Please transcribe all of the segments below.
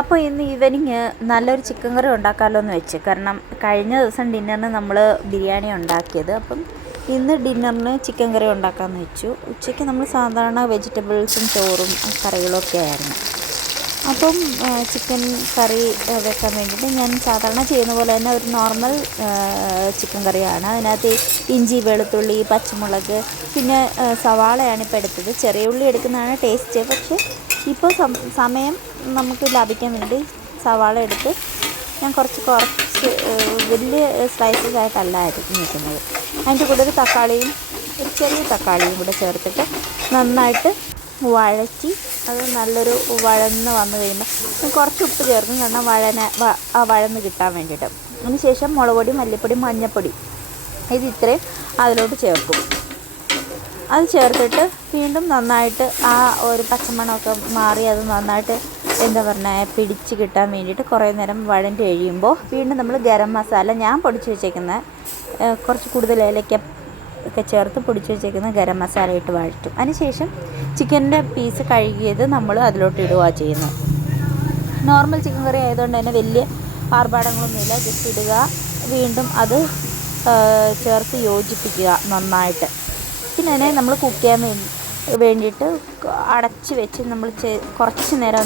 അപ്പോൾ ഇന്ന് ഈവനിങ് നല്ലൊരു ചിക്കൻ കറി ഉണ്ടാക്കാമല്ലോ എന്ന് വെച്ച്. കാരണം കഴിഞ്ഞ ദിവസം ഡിന്നറിന് നമ്മൾ ബിരിയാണി ഉണ്ടാക്കിയത്. അപ്പം ഇന്ന് ഡിന്നറിന് ചിക്കൻ കറി ഉണ്ടാക്കാമെന്ന് വെച്ചു. ഉച്ചയ്ക്ക് നമ്മൾ സാധാരണ വെജിറ്റബിൾസും ചോറും കറികളൊക്കെ ആയിരുന്നു. അപ്പം ചിക്കൻ കറി വെക്കാൻ വേണ്ടിയിട്ട് ഞാൻ സാധാരണ ചെയ്യുന്ന പോലെ തന്നെ ഒരു നോർമൽ ചിക്കൻ കറിയാണ്. അതിനകത്ത് ഇഞ്ചി, വെളുത്തുള്ളി, പച്ചമുളക്, പിന്നെ സവാളയാണ് ഇപ്പോൾ എടുത്തത്. ചെറിയ ഉള്ളി എടുക്കുന്നതാണ് ടേസ്റ്റ്. പക്ഷേ ഇപ്പോൾ സമയം നമുക്ക് ലാഭിക്കാൻ വേണ്ടി സവാള എടുത്ത് ഞാൻ കുറച്ച് വലിയ സ്ലൈസസ് ആയിട്ടല്ല നിൽക്കുന്നത്. അതിൻ്റെ കൂടെ ഒരു തക്കാളിയും, ഒരു ചെറിയ തക്കാളിയും കൂടെ ചേർത്തിട്ട് നന്നായിട്ട് വഴറ്റി അത് നല്ലൊരു വഴന്ന് വന്നു കഴിയുമ്പോൾ കുറച്ച് ഉപ്പ് ചേർക്കും. കാരണം വഴന്ന് കിട്ടാൻ വേണ്ടിയിട്ട്. അതിന് ശേഷം മുളക് പൊടി, മല്ലിപ്പൊടി, മഞ്ഞൾപ്പൊടി ഇത് ഇത്രയും അതിലോട്ട് ചേർക്കും. അത് ചേർത്തിട്ട് വീണ്ടും നന്നായിട്ട് ആ ഒരു പച്ചമണമൊക്കെ മാറി അത് നന്നായിട്ട് പിടിച്ച് കിട്ടാൻ വേണ്ടിയിട്ട് കുറേ നേരം വഴണ്ടി കഴിയുമ്പോൾ വീണ്ടും നമ്മൾ ഗരം മസാല, ഞാൻ പൊടിച്ച് വെച്ചേക്കുന്ന കുറച്ച് കൂടുതൽ ഏലക്ക ഒക്കെ ചേർത്ത് പൊടിച്ച് വെച്ചേക്കുന്ന ഗരം മസാല ഇട്ട് വഴറ്റും. അതിനുശേഷം ചിക്കൻ്റെ പീസ് കഴുകിയത് നമ്മൾ അതിലോട്ട് ഇടുകയാണ് ചെയ്യുന്നത്. നോർമൽ ചിക്കൻ കറി ആയതുകൊണ്ട് തന്നെ വലിയ ആർഭാടങ്ങളൊന്നുമില്ല. ജസ്റ്റ് ഇടുക, വീണ്ടും അത് ചേർത്ത് യോജിപ്പിക്കുക നന്നായിട്ട്. പിന്നെ അതിനെ നമ്മൾ കുക്ക് ചെയ്യാൻ വേണ്ടിയിട്ട് അടച്ച് വെച്ച് നമ്മൾ കുറച്ച് നേരം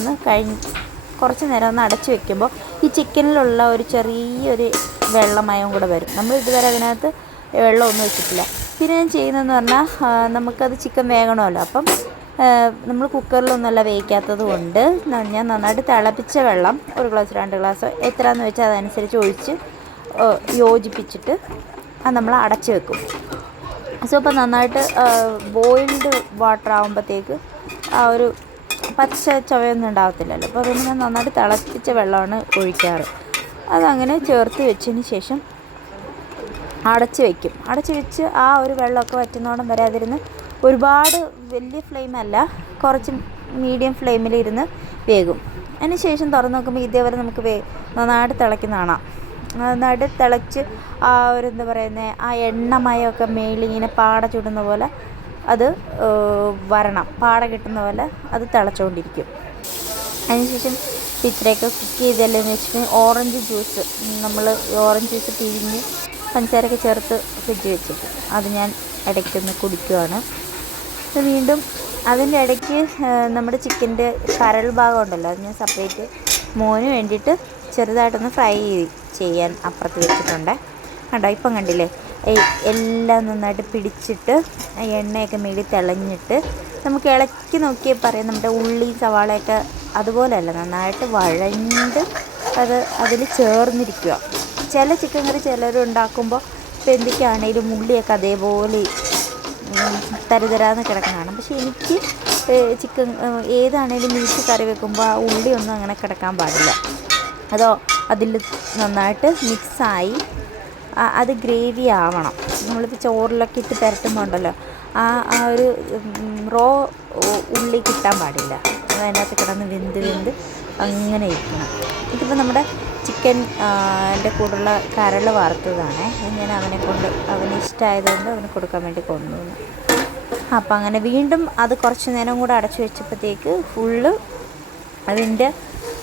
ഒന്ന് അടച്ച് വെക്കുമ്പോൾ ഈ ചിക്കനിലുള്ള ഒരു ചെറിയൊരു വെള്ളമയം കൂടെ വരും. നമ്മൾ ഇതുവരെ അതിനകത്ത് വെള്ളമൊന്നും വെച്ചിട്ടില്ല. പിന്നെ ഞാൻ ചെയ്യുന്നതെന്ന് പറഞ്ഞാൽ നമുക്കത് ചിക്കൻ വേകണമല്ലോ. അപ്പം നമ്മൾ കുക്കറിലൊന്നുമല്ല വേവിക്കാത്തത് കൊണ്ട് ഞാൻ നന്നായിട്ട് തിളപ്പിച്ച വെള്ളം 1 ഗ്ലാസ് 2 ഗ്ലാസ് എത്രയാണെന്ന് വെച്ചാൽ അതനുസരിച്ച് ഒഴിച്ച് യോജിപ്പിച്ചിട്ട് അത് നമ്മൾ അടച്ച് വെക്കും. സോ അപ്പോൾ നന്നായിട്ട് ബോയിൽഡ് വാട്ടർ ആകുമ്പോഴത്തേക്ക് ആ ഒരു പച്ച ചുവയൊന്നും ഉണ്ടാകത്തില്ലല്ലോ. അപ്പോൾ അതുകൊണ്ട് ഞാൻ നന്നായിട്ട് തിളപ്പിച്ച വെള്ളമാണ് ഒഴിക്കാറ്. അതങ്ങനെ ചേർത്ത് വെച്ചതിന് ശേഷം അടച്ച് വയ്ക്കും. അടച്ച് വെച്ച് ആ ഒരു വെള്ളമൊക്കെ വറ്റുന്നോളം വരെ അതിരുന്ന് ഒരുപാട് വലിയ ഫ്ലെയിമല്ല, കുറച്ച് മീഡിയം ഫ്ലെയിമിലിരുന്ന് വേകും. അതിന് ശേഷം തുറന്ന് നോക്കുമ്പോൾ ഇതേപോലെ നമുക്ക് നന്നായിട്ട് തിളയ്ക്കുന്ന കാണാം. നന്നായിട്ട് തിളച്ച് ആ ഒരു ആ എണ്ണമയമൊക്കെ മേളിങ്ങനെ പാട ചുടുന്ന പോലെ അത് വരണം. പാട കിട്ടുന്ന പോലെ അത് തിളച്ചുകൊണ്ടിരിക്കും. അതിനുശേഷം ഇത്രയൊക്കെ കുക്ക് ചെയ്തല്ലെന്ന് വെച്ചിട്ട് ഓറഞ്ച് ജ്യൂസ് പിഴിഞ്ഞ് പഞ്ചസാരയൊക്കെ ചേർത്ത് ഫ്രിഡ്ജ് വെച്ചിട്ട് അത് ഞാൻ ഇടയ്ക്കൊന്ന് കുടിക്കുകയാണ്. വീണ്ടും അതിൻ്റെ ഇടയ്ക്ക് നമ്മുടെ ചിക്കൻ്റെ കരൾ ഭാഗം ഉണ്ടല്ലോ, അത് ഞാൻ സെപ്പറേറ്റ് മോന് വേണ്ടിയിട്ട് ചെറുതായിട്ടൊന്ന് ഫ്രൈ ചെയ്യാൻ അപ്പുറത്ത് വെച്ചിട്ടുണ്ട്. കണ്ടോ, ഇപ്പം കണ്ടില്ലേ, എല്ലാം നന്നായിട്ട് പിടിച്ചിട്ട് എണ്ണയൊക്കെ മേടി തിളഞ്ഞിട്ട് നമുക്ക് ഇളക്കി നോക്കിയാൽ പറയാം നമ്മുടെ ഉള്ളി സവാളയൊക്കെ അതുപോലെയല്ല, നന്നായിട്ട് വഴണ്ട് അത് അതിൽ ചേർന്നിരിക്കുക. ചില ചിക്കൻ കറി ചിലരുണ്ടാക്കുമ്പോൾ ഇപ്പോൾ എന്തൊക്കെയാണെങ്കിലും ഉള്ളിയൊക്കെ അതേപോലെ തരുതരാന്ന് കിടക്കുന്നതാണ്. പക്ഷേ എനിക്ക് ചിക്കൻ ഏതാണേലും മീറ്റ് കറി വെക്കുമ്പോൾ ആ ഉള്ളിയൊന്നും അങ്ങനെ കിടക്കാൻ പാടില്ല. അതോ അതിൽ നന്നായിട്ട് മിക്സായി അത് ഗ്രേവി ആവണം. നമ്മളിപ്പോൾ ചോറിലൊക്കെ ഇട്ട് പുരട്ടുമ്പോൾ ഉണ്ടല്ലോ ആ ഒരു റോ ഉള്ളി കിട്ടാൻ പാടില്ല. അതിനകത്ത് കിടന്ന് വെന്ത് അങ്ങനെ ഇരിക്കണം. ഇതിപ്പോൾ നമ്മുടെ ചിക്കൻ എൻ്റെ കൂടെയുള്ള കരൾ വറുത്തതാണ്. ഞാൻ അവന് ഇഷ്ടമായതുകൊണ്ട് അവന് കൊടുക്കാൻ വേണ്ടി കൊണ്ടുവന്നു. അപ്പം അങ്ങനെ വീണ്ടും അത് കുറച്ച് നേരം കൂടെ അടച്ചു വെച്ചപ്പോഴത്തേക്ക് ഫുള്ള് അതിൻ്റെ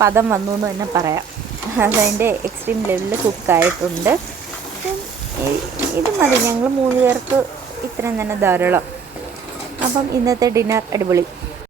പദം വന്നു എന്ന് തന്നെ പറയാം. അതതിൻ്റെ എക്സ്ട്രീം ലെവലിൽ കുക്കായിട്ടുണ്ട്. ഇത് മതി, ഞങ്ങൾ 3 പേർക്ക് ഇത്രയും തന്നെ ധാരാളം. അപ്പം ഇന്നത്തെ ഡിന്നർ അടിപൊളി.